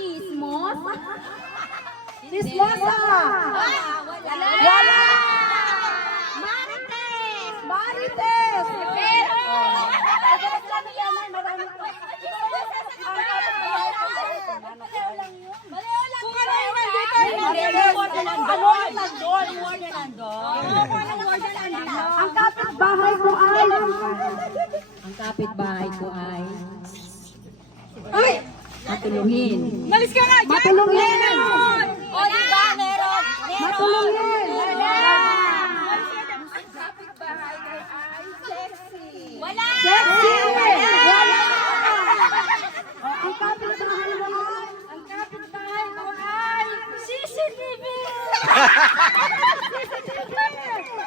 Chismos? Chismosa! Wala! Wala! Marites! Marites! Meron! Ang kapitbahay ko ay... Ang kapitbahay ko ay Ay! matulungin. Malis ka nga dyan! Matulungin! O, diba? Meron! Matulungin! Wala! Sexy! Wala! Ang kapitbahay mo ay... Ang kapitbahay ko ay CCTV!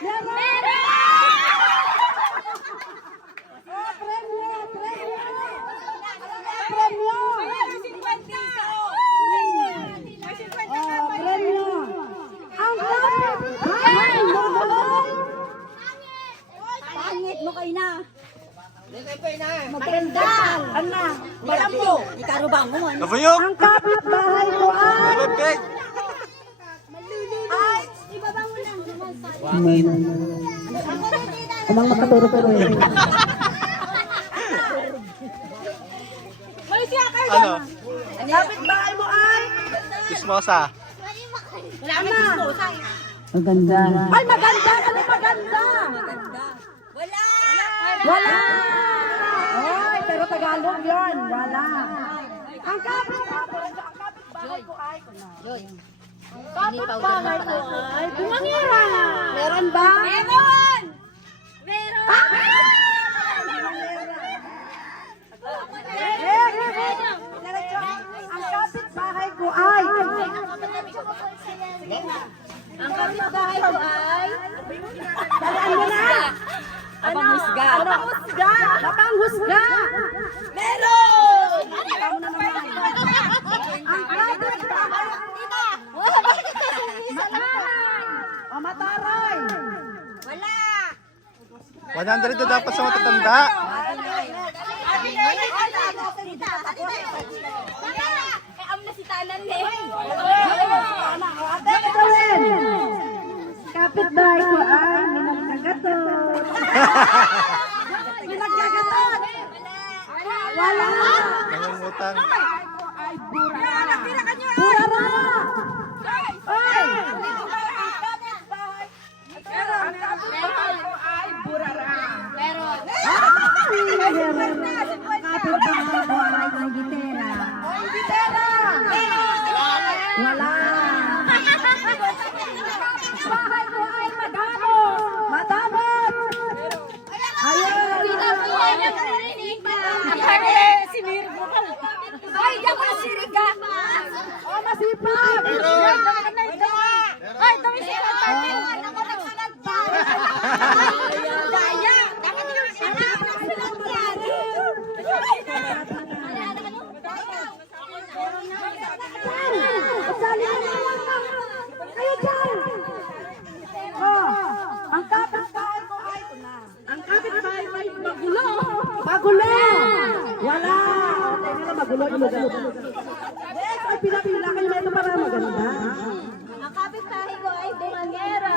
Meron! Premyo! Premyo! Premyo! Premyo! Ang kapitbahay mo ay... Pangit mo kayo na! Maganda! Ana! Malambo! Ikarubang mo ano? Nabuyog! Ang kapitbahay ko ay... Nababig! Ibaba mo lang! Amang makaturo-turo yun. Malis ka kayo! Ano? Ang kapitbahay mo ay... Chismosa. Wala kang chismosa! Maganda. Ay, maganda! Ano maganda? Wala! Wala! Oy, pero Tagalog yun. Wala. Ang kapitbahay ko ay... Kapitbahay ko ay... Bumangera! Meron ba? Meron! Meron! Ang kapitbahay ko ay... Ang kapitbahay ko ay... Talaan mo na! Mapanghusga! Mapanghusga! Mapanghusga! Meron! Tama na naman. Ang kapitbahay... O, mataray! Wala! 100 na dapat sa matatanda. Kapitbahay ko ay minagkagatot. Minagkagatot! Wala! Nangungutang. Burara! Oy! Kapitbahay ko ay may gitera. Wala! Bahay ko ay madamot! Madamot! Ayun! Ay, diyan ko na siriga! Oh, masipag! Ay, dami siya! Ako nagsunod pa! Daya! Dapat yung sunod yan! Kasali na naman ka! Kayo dyan! Oh, ang kapitbahay ko ay... Ang kapitbahay ko ay magulo! Magulo! Wala! Tingnan na magulo yung magulo. Yes, ay pila-pila kayo na ito para maganda. Ang kapitbahay ko ay bungangera!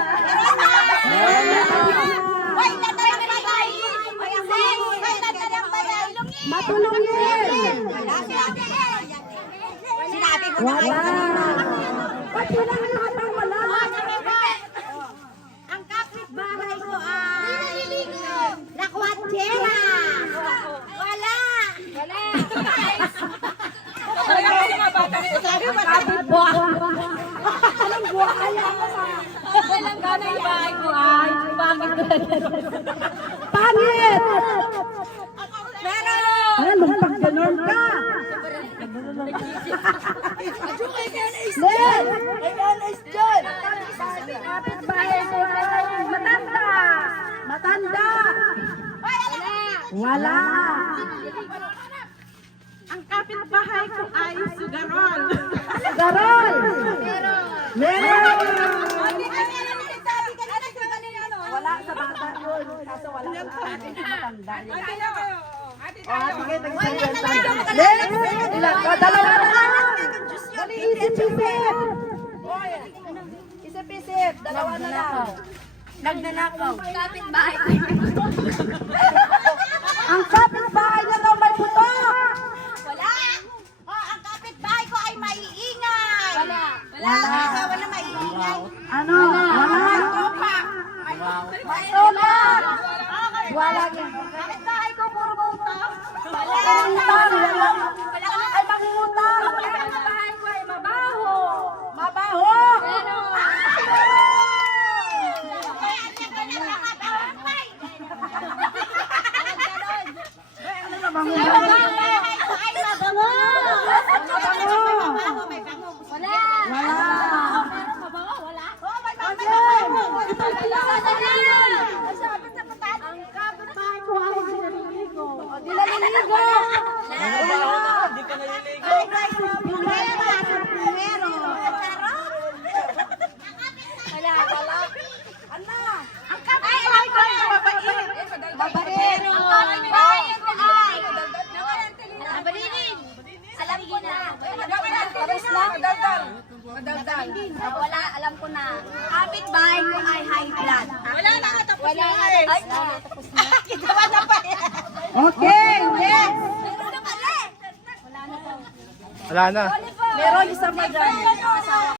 Ay, tatay mo na tayo! Ay, sis! Ay, tatay mo na matulungin! Sinabi ko Wala! Ba't yun ang lahat ang wala? ang kapitbahay ko ay... Lakwatjera! Wala! Wala! Anong buhay ako ba? Ang kapitbahay ko ay... Pangit! Meron! Ano, pag ganon ka? Len! Kapitbahay ko ay matanda! Matanda! Wala! Ang kapitbahay ko ay sugarol. Garol! Meron! Wala sa bata yun. Kaso wala sa atin sa matanda yun. O, sige, nag-isang Next! Ilan? Dalawa na lang! Isip-isip! Isip-isip! Dalawa na lang. Nagnanakaw. Kapitbahay. Ang kapitbahay niya daw may putok! Wala. Ang kapitbahay ko ay maiingay. Wala. Wala maiingay. Ano? Wala. Matupak! Wala yan. Kapitbahay ko puro utang. Wala. Ay, mangungutang! Kapitbahay ko ay mabaho. Mabaho! Wala, alam ko na. Kapitbahay ko ay high blood. Wala na, tapos na. Ay, tapos na. Kitawa na pa yan. Okay, next! Meron na pala. Wala na. Meron isa pa dyan.